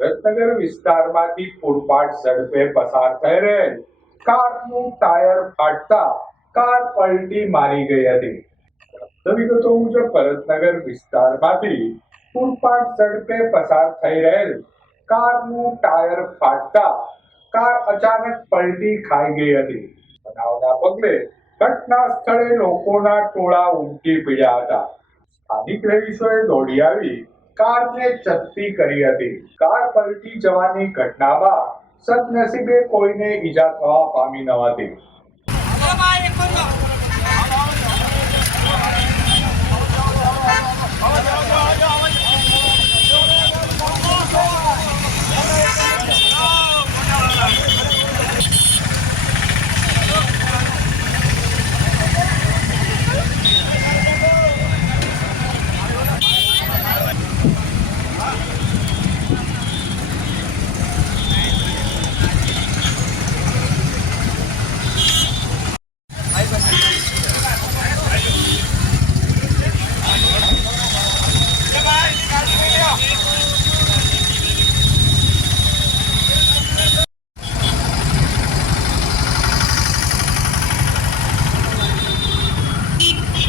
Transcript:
ભરતનગર વિસ્તારમાંથી ફૂટપાથ ઝડપે પસાર થઈ રહેલ કારનું ટાયર ફાટતા કાર પલટી મારી ગઈ હતી. વિગતો મુજબ ભરતનગર વિસ્તારમાંથી ફૂટપાથ ઝડપે પસાર થઈ રહેલ કારનું ટાયર ફાટતા કાર અચાનક પલટી ખાઈ ગઈ હતી. બનાવના પગલે ઘટના સ્થળે લોકોના ટોળા ઉમટી પડ્યા હતા. સ્થાનિક રહીશોએ દોડી આવી કારને ચત્તી કરી હતી. કાર પલટી જવાની ઘટનામાં સદનસીબે કોઈને ઈજા થવા પામી ન હતી.